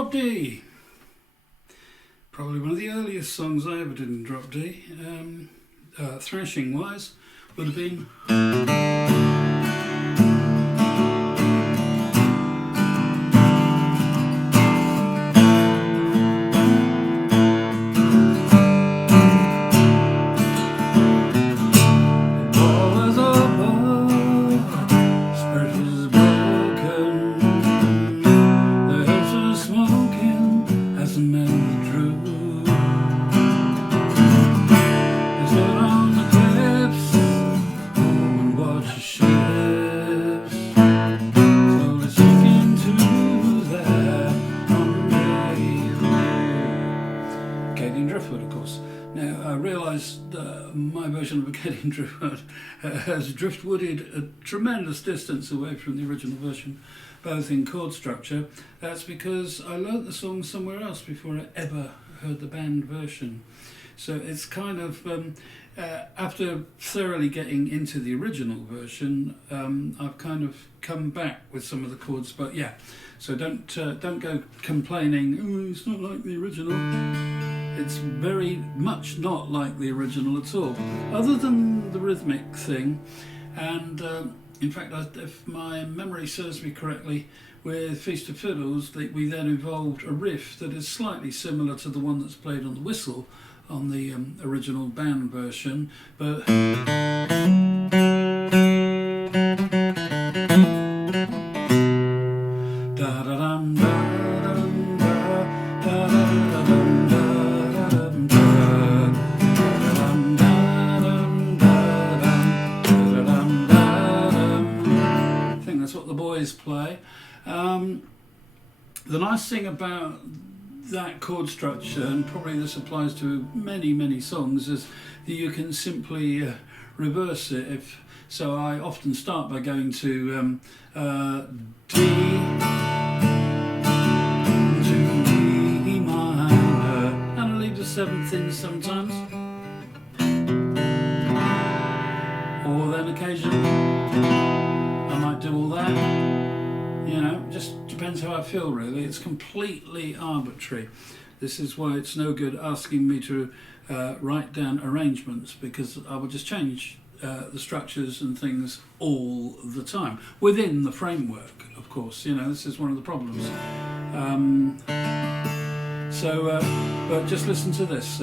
Drop D. Probably one of the earliest songs I ever did in Drop D. Thrashing wise, would have been. My version of Getting Driftwood has driftwooded a tremendous distance away from the original version, both in chord structure. That's because I learnt the song somewhere else before I ever heard the band version. So it's kind of, after thoroughly getting into the original version, I've kind of come back with some of the chords, but yeah, so don't go complaining, oh, it's not like the original. It's very much not like the original at all, other than the rhythmic thing. And in fact, if my memory serves me correctly, with Feast of Fiddles, we then evolved a riff that is slightly similar to the one that's played on the whistle on the original band version, but play. The nice thing about that chord structure, and probably this applies to many songs, is that you can simply reverse it. So I often start by going to D to E minor, and I leave the seventh in sometimes, or then occasionally I might do all that. You know, just depends how I feel really. It's completely arbitrary. This is why it's no good asking me to write down arrangements, because I will just change the structures and things all the time, within the framework, of course. You know, this is one of the problems. But just listen to this.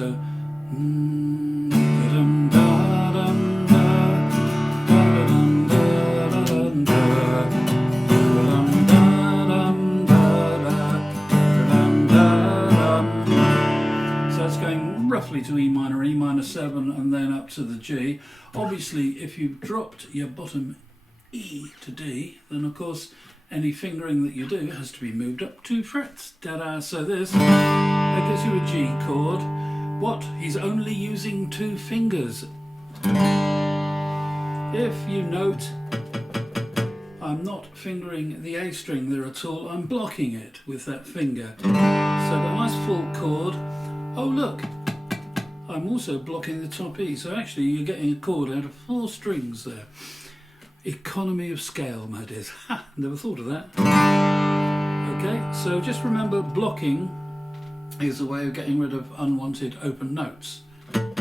Roughly to E minor 7, and then up to the G. Obviously, if you've dropped your bottom E to D, then of course any fingering that you do has to be moved up 2 frets. Ta-da! So that gives you a G chord. What? He's only using 2 fingers. If you note, I'm not fingering the A string there at all, I'm blocking it with that finger. So the nice full chord. Oh look! I'm also blocking the top E, so actually you're getting a chord out of 4 strings there. Economy of scale, my dears. Ha! Never thought of that. Okay, so just remember, blocking is a way of getting rid of unwanted open notes, because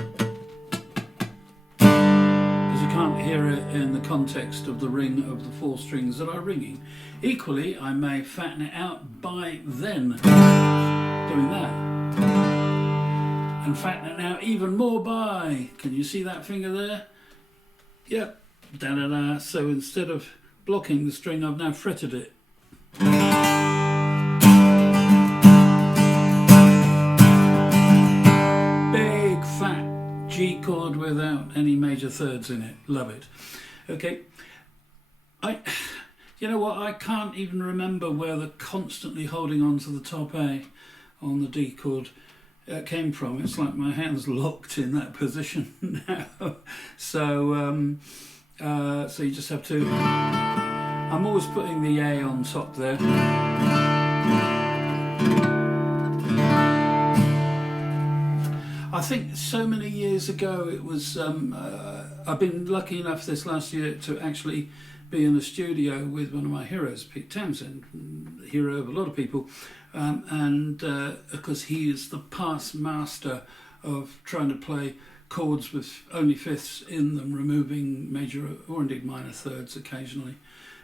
you can't hear it in the context of the ring of the 4 strings that are ringing. Equally, I may fatten it out by then doing that. And fatten it out even more by, can you see that finger there? Yep, da-da-da. So instead of blocking the string, I've now fretted it. Big fat G chord without any major thirds in it. Love it. Okay, you know what, I can't even remember where the constantly holding on to the top A on the D chord came from. It's like my hand's locked in that position now. So you just have to. I'm always putting the A on top there. I think so many years ago it was. I've been lucky enough this last year to actually be in the studio with one of my heroes, Pete Townsend, hero of a lot of people, and of course he is the past master of trying to play chords with only fifths in them, removing major or indeed minor thirds occasionally,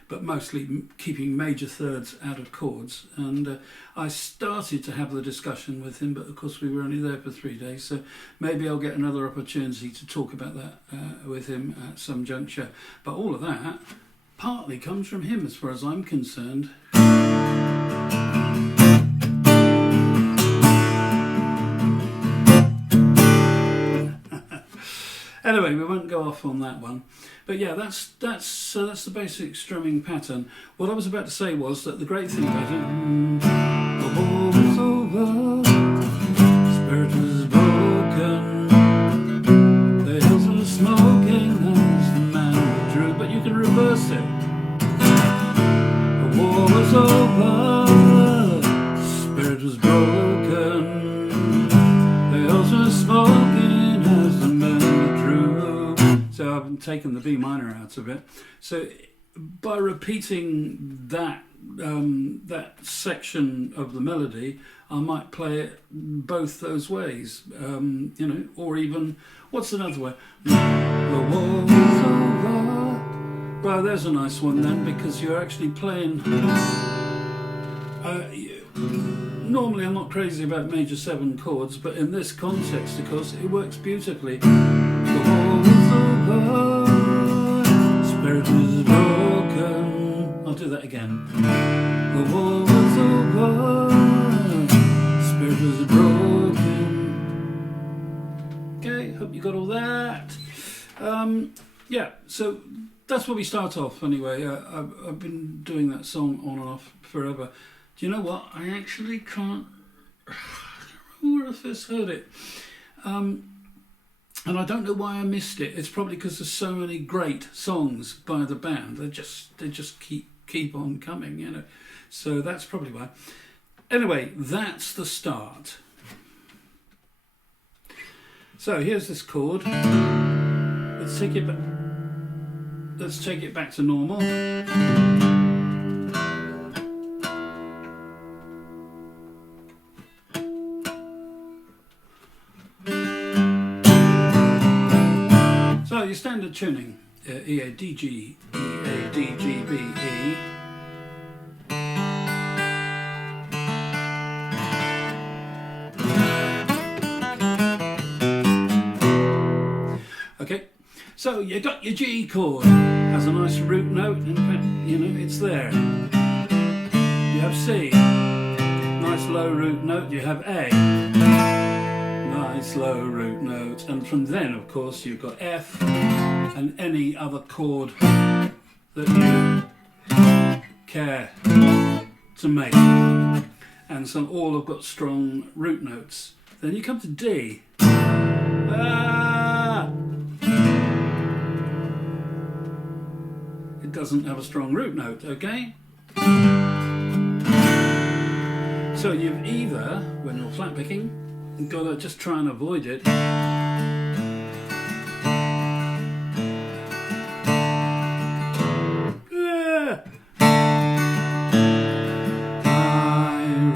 but mostly keeping major thirds out of chords. And I started to have the discussion with him, but of course we were only there for 3 days, so maybe I'll get another opportunity to talk about that with him at some juncture. But all of that partly comes from him as far as I'm concerned. Anyway, we won't go off on that one, but yeah, that's the basic strumming pattern. What I was about to say was that the great thing about it, the war was over, spirit was broken, the hills were smoking as the man withdrew. But you can reverse it. The war was over, spirit was broken, the hills were smoking as the man. So I've taken the B minor out of it. So by repeating that that section of the melody, I might play it both those ways. Or even, what's another way? The war is over. Well, there's a nice one then, because you're actually playing. Normally I'm not crazy about major 7 chords, but in this context, of course, it works beautifully. The war was over, spirit was broken. I'll do that again. The war was over, spirit was broken. Okay, hope you got all that. Yeah, so that's where we start off anyway. I've been doing that song on and off forever. Do you know what? I actually can't remember where I first heard it. And I don't know why I missed it. It's probably because there's so many great songs by the band. They just keep on coming, So that's probably why. Anyway, that's the start. So here's this chord. Let's take it back to normal. Your standard tuning, E, A, D, G, E, A, D, G, B, E. Okay, so you got your G chord, has a nice root note, in fact, it's there. You have C, nice low root note, you have A. Nice low root note, and from then of course you've got F and any other chord that you care to make, and some all have got strong root notes. Then you come to D. It doesn't have a strong root note, okay? So you've either, when you're flat picking, you've got to just try and avoid it.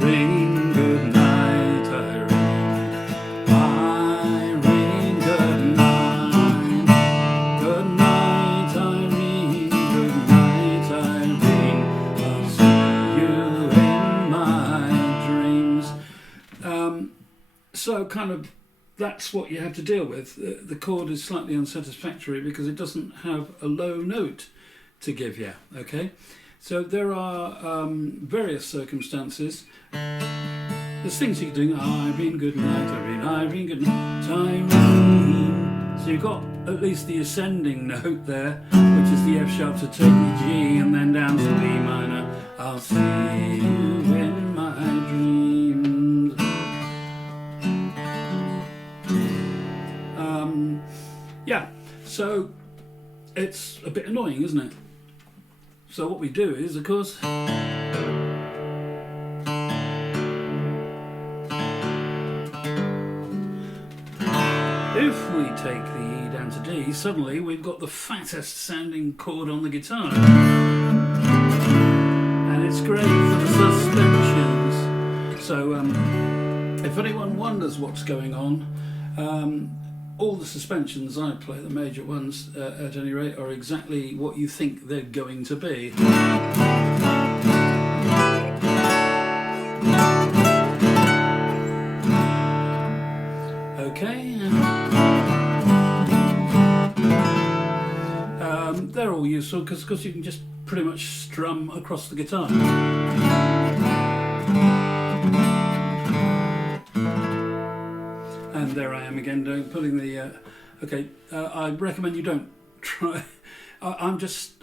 Irene, good night, Irene. Irene, good night. Good night, Irene. Good night, Irene. I'll see you in my dreams. So kind of that's what you have to deal with. The chord is slightly unsatisfactory because it doesn't have a low note to give you, okay? So there are various circumstances. There's things you can do. Irene, good night, Irene, Irene, good night, Irene. So you've got at least the ascending note there, which is the F sharp to take the G and then down to B minor. I'll see you in my dreams. Yeah, so it's a bit annoying, isn't it? So what we do is, of course, if we take the E down to D, suddenly we've got the fattest sounding chord on the guitar. And it's great for the suspensions. So if anyone wonders what's going on, all the suspensions I play, the major ones at any rate, are exactly what you think they're going to be. Okay. They're all useful because you can just pretty much strum across the guitar. And there I am again putting the okay. I recommend you don't try. I've just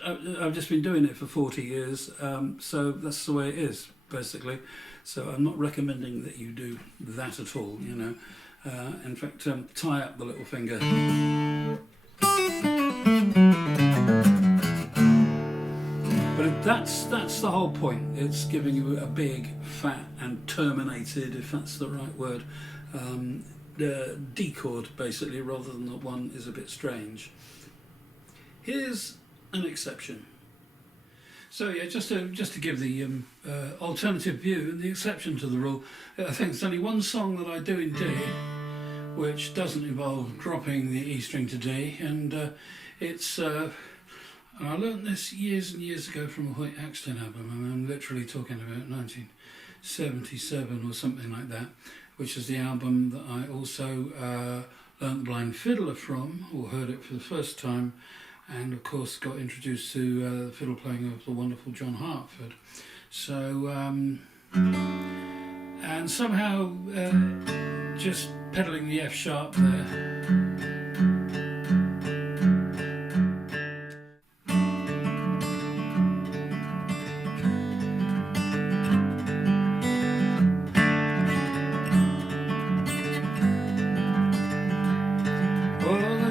been doing it for 40 years, so that's the way it is basically. So I'm not recommending that you do that at all. You know, in fact, tie up the little finger. But that's the whole point. It's giving you a big, fat, and terminated, if that's the right word. D chord basically, rather than that one is a bit strange. Here's an exception. So yeah, just to give the alternative view and the exception to the rule, I think there's only one song that I do in D, which doesn't involve dropping the E string to D, and it's. I learnt this years and years ago from a White Axton album, and I'm literally talking about 1977 or something like that, which is the album that I also learnt The Blind Fiddler from, or heard it for the first time, and of course got introduced to the fiddle playing of the wonderful John Hartford. So, and somehow just pedalling the F sharp there.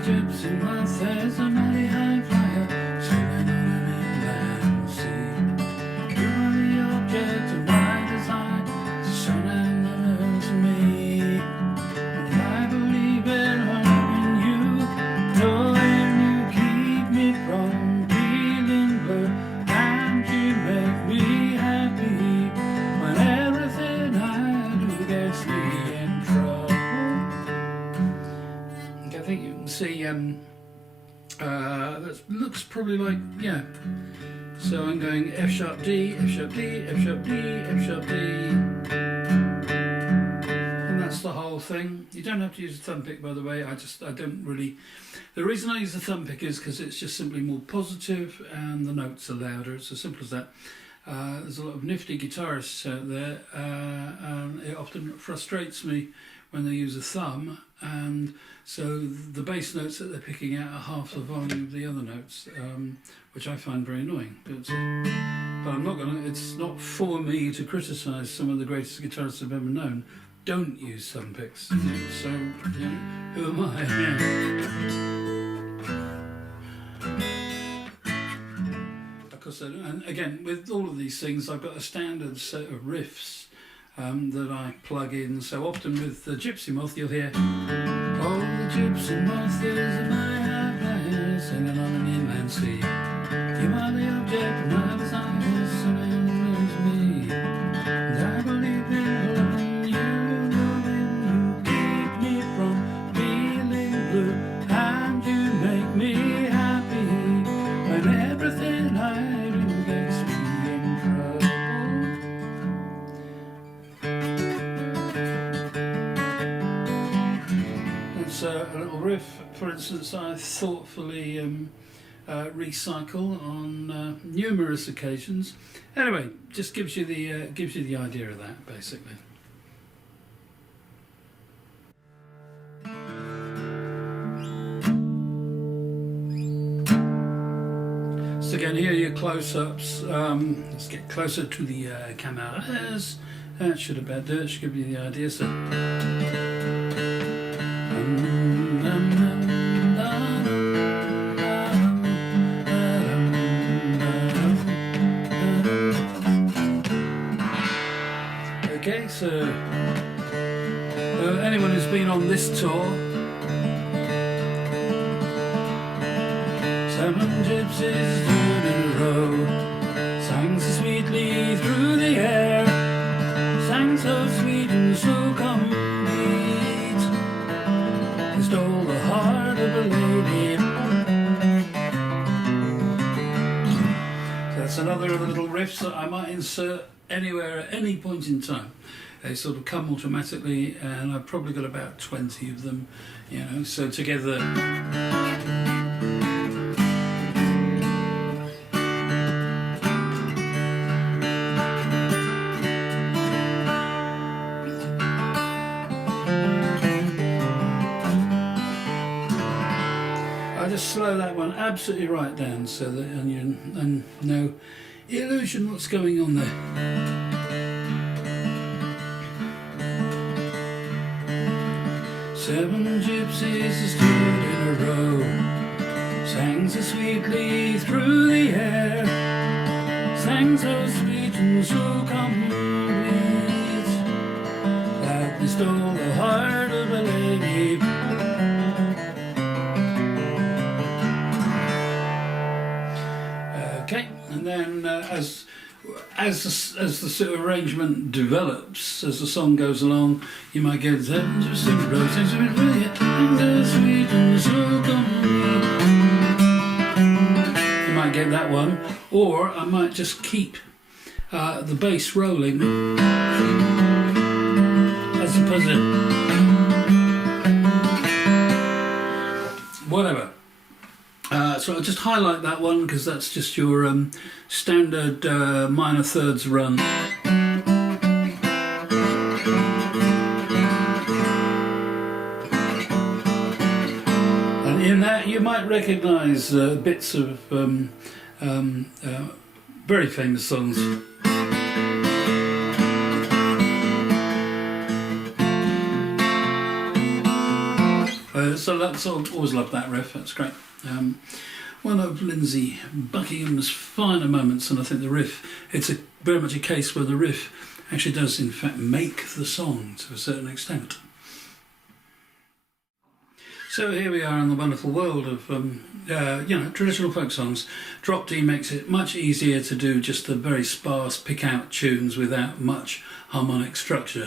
Gypsy month, there's a mighty high flyer sailing on an inland sea. You are the object of my desire, the sun and the moon to me. And I believe in loving you, knowing you keep me from feeling blue, and you make me happy when everything I do gets me in trouble. I think you can see that looks probably like, yeah. So I'm going F sharp D, F sharp D, F sharp D, F sharp D, and that's the whole thing. You don't have to use a thumb pick, by the way. I don't really. The reason I use the thumb pick is because it's just simply more positive and the notes are louder. It's as simple as that. There's a lot of nifty guitarists out there, and it often frustrates me when they use a thumb, and so the bass notes that they're picking out are half the volume of the other notes, which I find very annoying. But I'm not gonna. It's not for me to criticise some of the greatest guitarists I've ever known. Don't use thumb picks. So you know, who am I? Of course, and again, with all of these things, I've got a standard set of riffs that I plug in. So often with the Gypsy Moth, you'll hear, oh, the Gypsy Moth is a my happy singing on an inland sea. You are the object of my desire, singing to me. And I believe in loving you, knowing you keep me from feeling blue, and you make me happy when everything I do gets me in trouble. A little riff, for instance, I thoughtfully recycle on numerous occasions. Anyway, just gives you the idea of that, basically. So again, here are your close-ups. Let's get closer to the cameras. That should about do it. Should give you the idea. So. Okay, so anyone who's been on this tour, 7 gypsies stood in a row, sang so sweetly through the air, sang so sweetly. and other little riffs that I might insert anywhere at any point in time. They sort of come automatically, and I've probably got about 20 of them, you know, so together. I just slow that one absolutely right down so that and no illusion what's going on there. Seven gypsies stood in a row, sang so sweetly through the air, sang so sweet and so complete, that they stole the heart of a lady. Okay, and then as the sort of arrangement develops, as the song goes along, you might get you might get that one, or I might just keep the bass rolling as opposed to whatever. So I'll just highlight that one because that's just your standard minor thirds run. And in that you might recognise bits of very famous songs. So that's always loved that riff. That's great. One of Lindsay Buckingham's finer moments, and I think the riff, it's very much a case where the riff actually does in fact make the song to a certain extent. So here we are in the wonderful world of traditional folk songs. Drop D makes it much easier to do just the very sparse pick out tunes without much harmonic structure.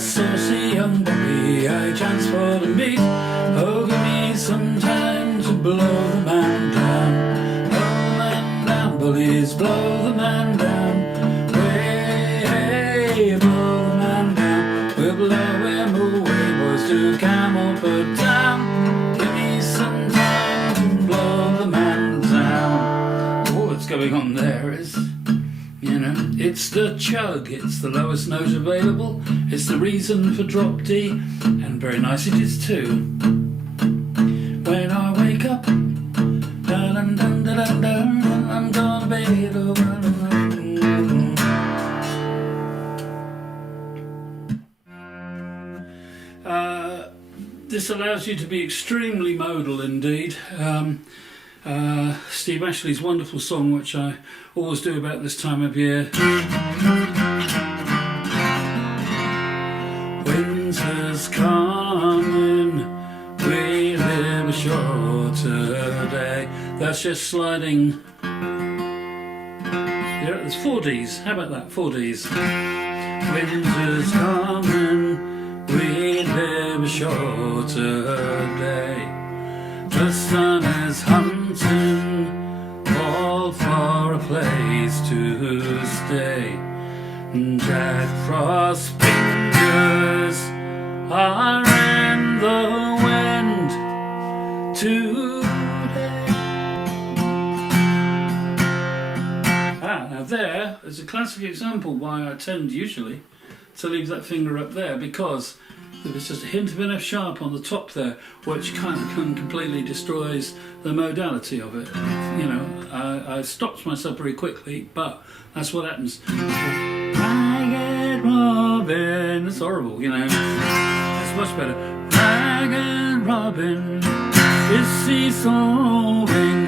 Saucy young bucky I chance for to meet. Oh, give me some time to blow the man down. Blow the man down, bullies, blow the man down. Way, blow the man down. We'll blow him away, boys, to Camelford town. Give me some time to blow the man down. All that's going on there is, you know, it's the chug, it's the lowest note available, it's the reason for drop D, and very nice it is too. When I wake up, dun dun dun dun dun, I'm gonna be the one. This allows you to be extremely modal indeed. Steve Ashley's wonderful song, which I always do about this time of year. Winter's coming, we live a shorter day. That's just sliding. Yeah, there's 4 Ds. How about that? 4 Ds. Winter's coming, we live a shorter day. The sun is hunting all for a place to stay. Jack Frost's fingers are in the wind today. Now there's a classic example why I tend usually to leave that finger up there, because there was just a hint of an F sharp on the top there, which kind of completely destroys the modality of it. You know, I stopped myself very quickly, but that's what happens. Ragged Robin, it's horrible, you know. It's much better. Ragged Robin is seesawing.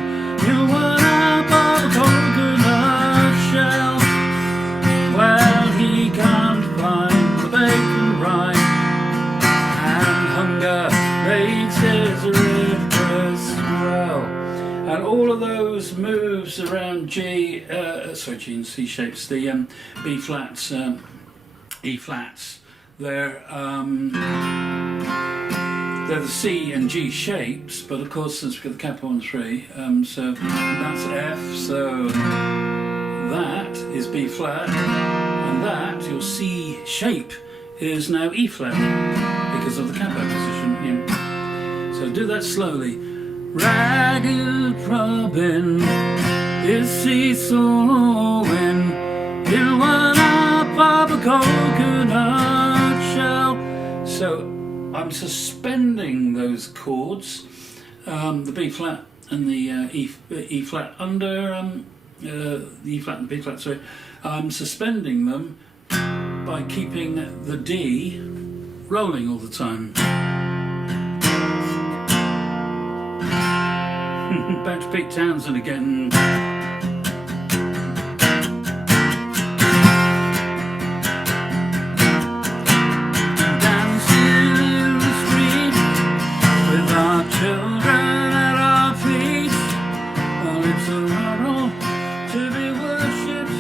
You went up on a coconut shell. Well, he can't find the bacon right. Hunger makes it And all of those moves around G and C shapes, the B flats, E flats, they're the C and G shapes, but of course since we've got the capo on 3, so that's F, so that is B flat, and that, your C shape, is now E flat because of the capo position here. So do that slowly. Ragged Robin is seesawing in one up of a coconut shell. So I'm suspending those chords, the B flat and the E flat under the E flat and B flat. Sorry, I'm suspending them by keeping the D rolling all the time. Back to Pete Townsend again. Dancing in the street with our children at our feet. Well, it's a laurel to be worshipped.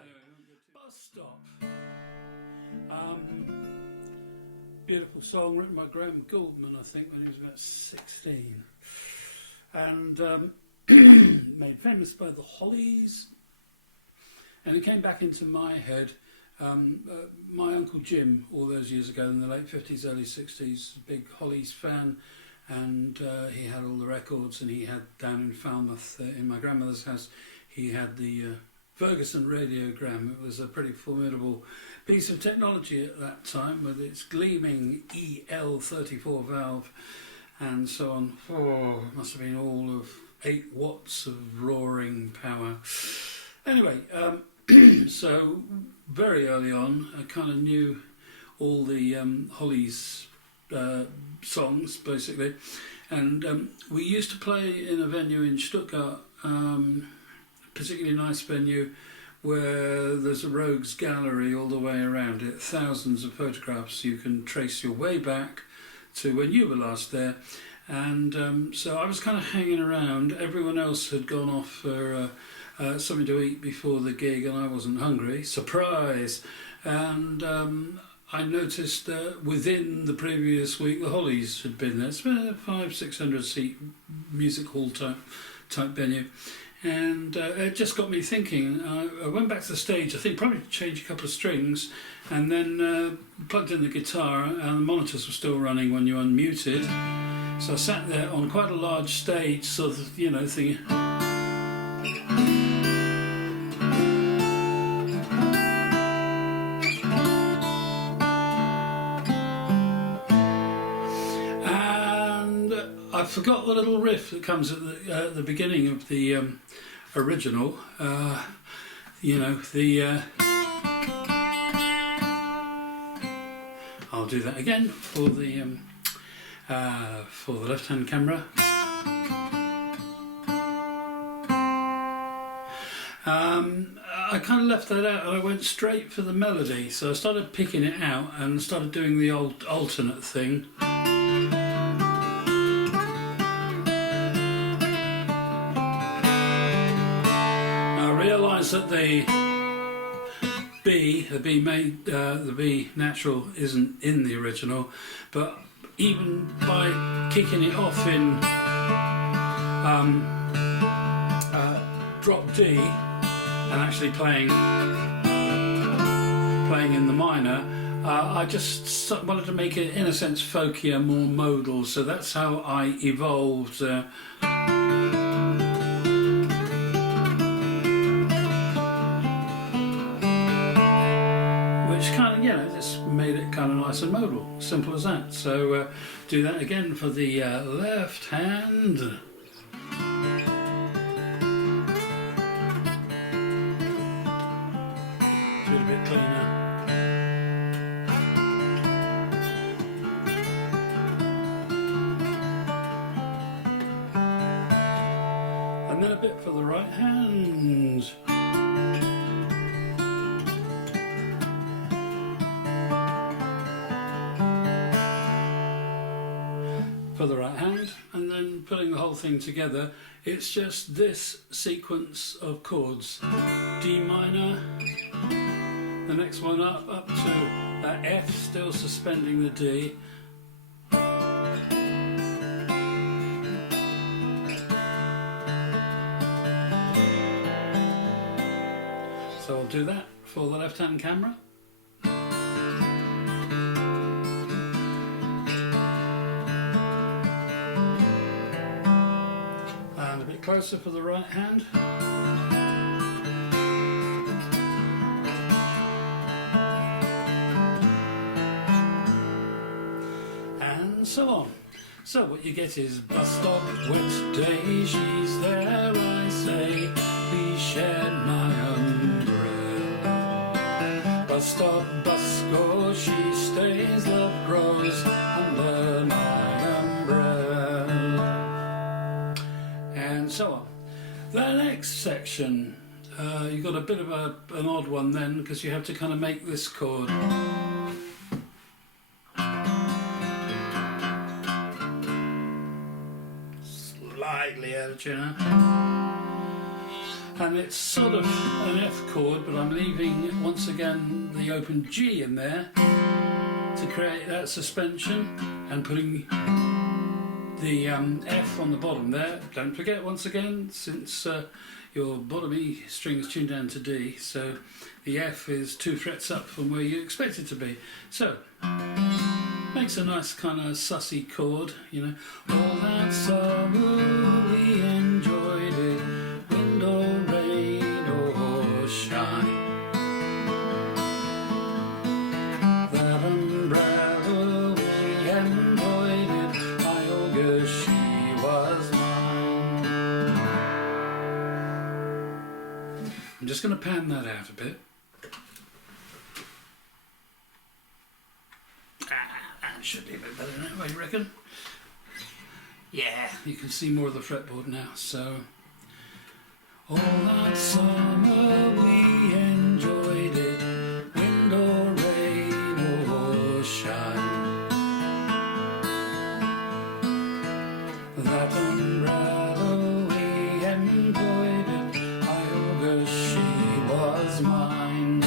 Okay, bus stop. Beautiful song written by Graham Gouldman, I think, when he was about 16, and made famous by the Hollies. And it came back into my head. My Uncle Jim, all those years ago in the late 50s, early 60s, big Hollies fan, and he had all the records, and he had down in Falmouth, in my grandmother's house, he had the Ferguson radiogram. It was a pretty formidable piece of technology at that time, with its gleaming EL34 valve and so on. Oh, must have been all of 8 watts of roaring power. Anyway, so very early on I kind of knew all the Hollies songs basically, and we used to play in a venue in Stuttgart, particularly nice venue, where there's a rogues gallery all the way around it, thousands of photographs. You can trace your way back to when you were last there, and so I was kind of hanging around. Everyone else had gone off for something to eat before the gig, and I wasn't hungry. Surprise! And I noticed within the previous week the Hollies had been there. It's about a 500-600 seat music hall type venue. And it just got me thinking. I went back to the stage, I think probably to change a couple of strings, and then plugged in the guitar, and the monitors were still running when you unmuted. So I sat there on quite a large stage, sort of, you know, thinking. And I forgot the little riff that comes at the beginning of the original, you know, the I'll do that again for the left-hand camera. I kind of left that out and I went straight for the melody, so I started picking it out and started doing the old alternate thing. That the B natural isn't in the original, but even by kicking it off in drop D and actually playing in the minor, I just wanted to make it in a sense folkier, more modal, so that's how I evolved. Just made it kind of nice and modal, simple as that. So do that again for the left hand. A little bit cleaner. And then a bit for the right hand. whole thing together. It's just this sequence of chords. D minor, the next one up to F, still suspending the D. So I'll do that for the left-hand camera. And a bit closer for the right hand. And so on. So what you get is bus stop, wet day, she's there, I say, please shed my umbrella. Bus stop, bus goes, she stays, love grows under my umbrella. And so on. The next section, you've got a bit of an odd one then, because you have to kind of make this chord. Slightly out of tune. And it's sort of an F chord, but I'm leaving once again the open G in there to create that suspension, and putting the F on the bottom there. Don't forget once again, since your bottom E string is tuned down to D, so the F is 2 frets up from where you expect it to be. So makes a nice kind of sussy chord, you know. All that summer we enjoyed it, wind or rain or shine. That umbrella we embroidered, my Olga, she was mine. I'm just going to pan that out a bit. Should be a bit better now, I reckon. Yeah, you can see more of the fretboard now. So, all that summer we enjoyed it, wind or rain or shine. That umbrella we embroidered, I Olga, she was mine.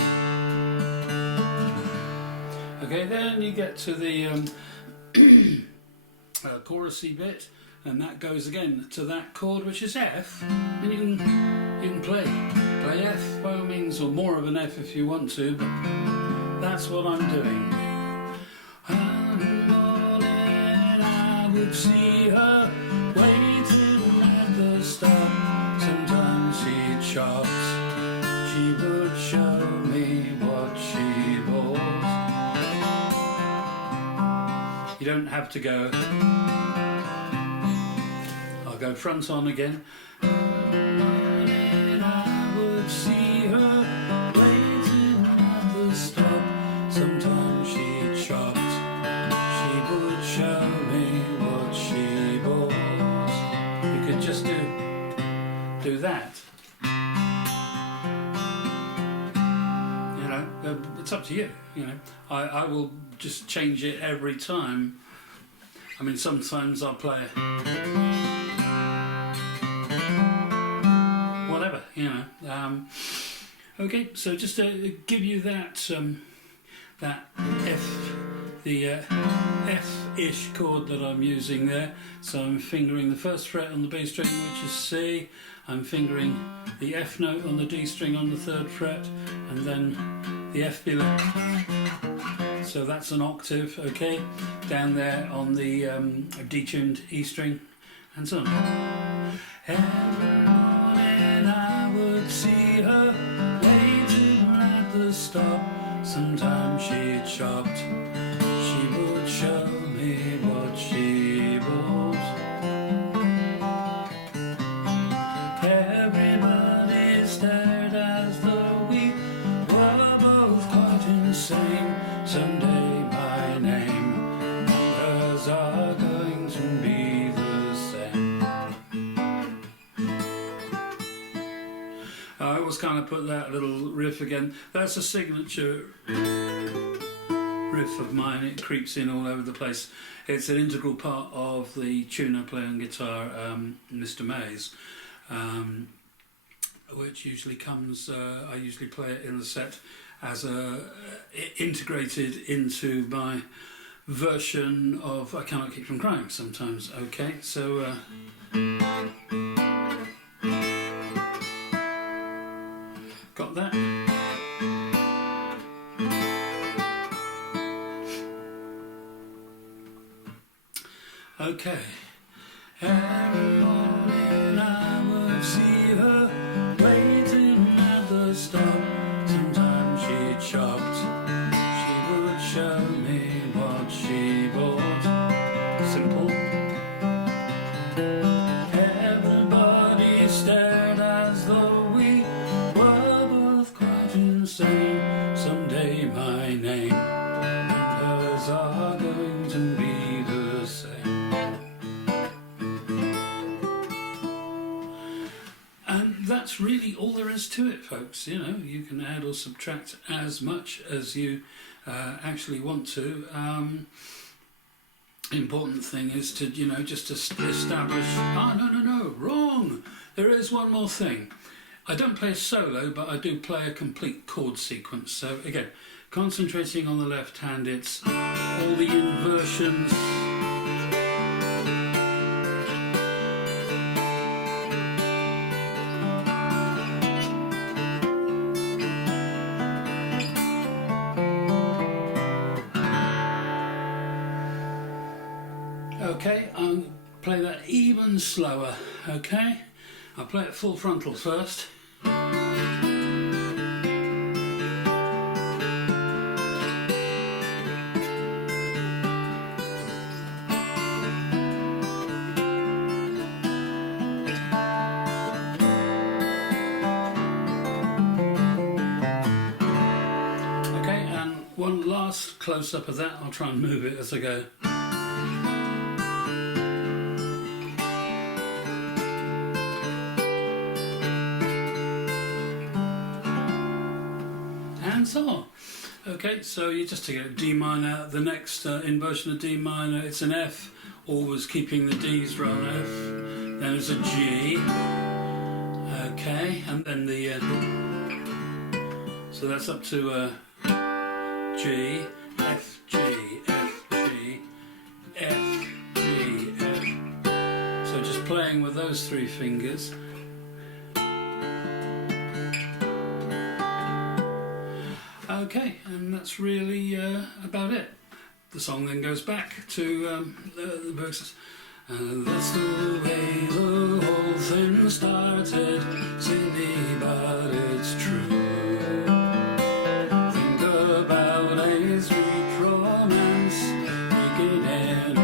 Okay, then you get to the chorusy bit, and that goes again to that chord, which is F, and you can play F by all means, or more of an F if you want to, but that's what I'm doing. One morning I would see her waiting at the stop. Sometimes she'd shout, she would show me what she bought. You don't have to go. I'll go front on again. And I would see her waiting at the stop. Sometimes she'd shout, she would show me what she bought. You could just do that. You know, it's up to you. You know, I will just change it every time. I mean, sometimes I'll play whatever, you know. Okay, so just to give you that that F, the F-ish chord that I'm using there. So I'm fingering the first fret on the bass string, which is C. I'm fingering the F note on the D string on the 3rd fret, and then the F below. So that's an octave, okay, down there on the detuned E string, and so on. Every morning I would see her waiting at the stop. Sometimes she'd shout, she would show me what she bought. Everybody stared as though we were both quite insane. Someday my name and hers are going to be the same. I always kind of put that little riff again. That's a signature riff of mine. It creeps in all over the place. It's an integral part of the tune I play on guitar, Mr. Mays, which usually comes, I usually play it in the set as integrated into my version of I Cannot Keep From Crying sometimes. Okay, so got that? Okay. Every morning I would see her waiting at the stop. Sometimes she chopped. She would show me what she bought. Simple. Everybody stared as though we were both quite insane. Someday my name and hers are going to be the same. And that's really all there is to it, folks. You know, you can add or subtract as much as you actually want to. Important thing is to, you know, just to establish, no, wrong. There is one more thing. I don't play a solo, but I do play a complete chord sequence. So again, concentrating on the left hand, it's all the inversions. Okay, I'll play that even slower, okay? I'll play it full frontal first. Okay, and one last close-up of that. I'll try and move it as I go. And so on. Okay, so you just take a D minor, the next inversion of D minor, it's an F, always keeping the D's round F, then it's a G, okay, and then the, so that's up to G, F, G, F, G, F, G, F, so just playing with those three fingers. Okay, and that's really about it. The song then goes back to the verses. That's the way the whole thing started, silly but it's true. Think about a sweet romance beginning in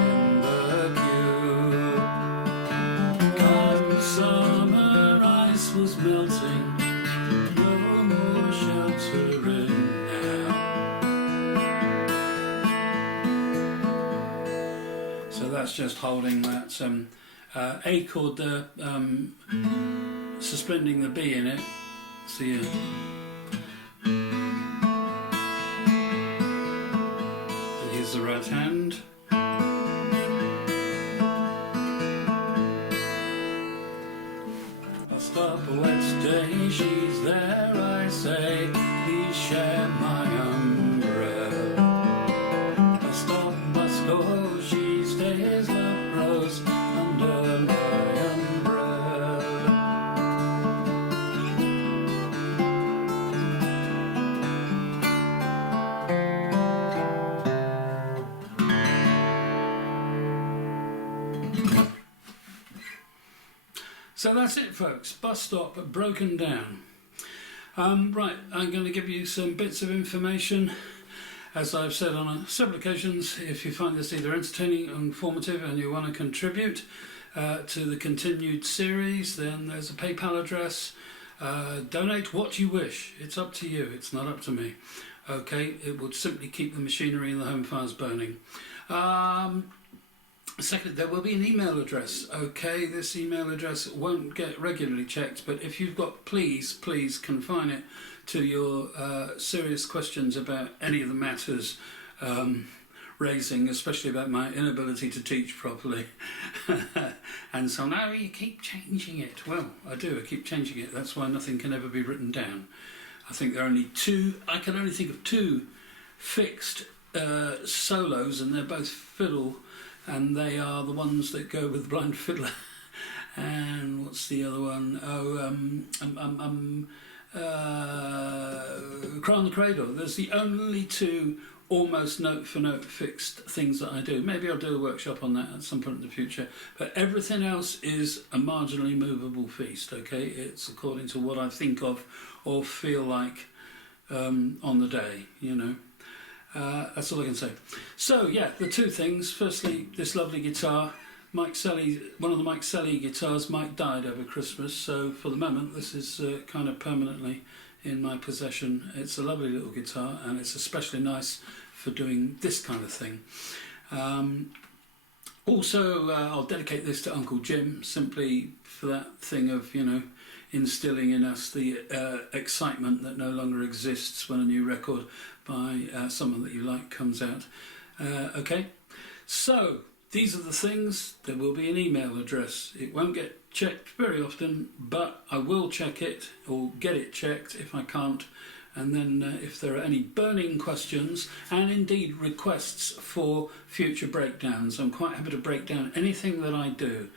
the queue. Come summer ice was melting, no more sheltering. So that's just holding that A chord there, suspending the B in it. So you, and here's the right hand. I'll stop a wet day, she's there, I say, please share my umbrella. I'll stop, bus go, she stays, love grows under my umbrella. So that's it, folks. Bus stop broken down. Right, I'm going to give you some bits of information. As I've said on several occasions, if you find this either entertaining or informative and you want to contribute to the continued series, then there's a PayPal address. Donate what you wish. It's up to you. It's not up to me. Okay, it would simply keep the machinery in the home fires burning. Second, there will be an email address. Okay, this email address won't get regularly checked, but if you've got, please confine it to your serious questions about any of the matters raising, especially about my inability to teach properly. And so now you keep changing it. Well, I do, I keep changing it. That's why nothing can ever be written down. I think there are only two, I can only think of two fixed solos, and they're both fiddle, and they are the ones that go with the blind fiddler. And what's the other one? Cry on the Cradle. There's the only two almost note for note fixed things that I do. Maybe I'll do a workshop on that at some point in the future. But everything else is a marginally movable feast, okay? It's according to what I think of or feel like on the day, you know. That's all I can say. So, yeah, the two things. Firstly, this lovely guitar. Mike Selly, one of the Mike Selly guitars. Mike died over Christmas, so for the moment this is kind of permanently in my possession. It's a lovely little guitar, and it's especially nice for doing this kind of thing. Also, I'll dedicate this to Uncle Jim, simply for that thing of, you know, instilling in us the excitement that no longer exists when a new record by someone that you like comes out. Okay, so these are the things. There will be an email address. It won't get checked very often, but I will check it or get it checked if I can't. And then if there are any burning questions and indeed requests for future breakdowns, I'm quite happy to break down anything that I do.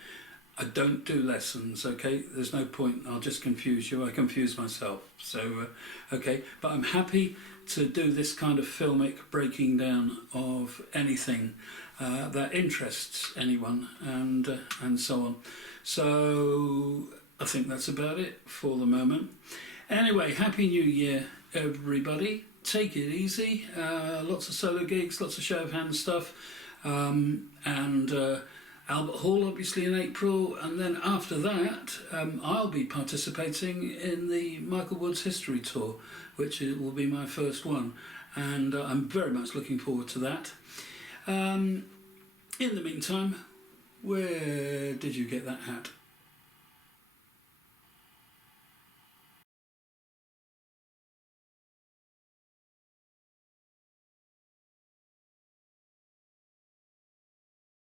I don't do lessons, okay? There's no point, I'll just confuse you. I confuse myself. So, okay, but I'm happy to do this kind of filmic breaking down of anything that interests anyone, and so on. So I think that's about it for the moment. Anyway, Happy New Year, everybody. Take it easy. Lots of solo gigs, lots of show of hands stuff, and Albert Hall obviously in April, and then after that I'll be participating in the Michael Woods History Tour, which will be my first one, and I'm very much looking forward to that. In the meantime, where did you get that hat?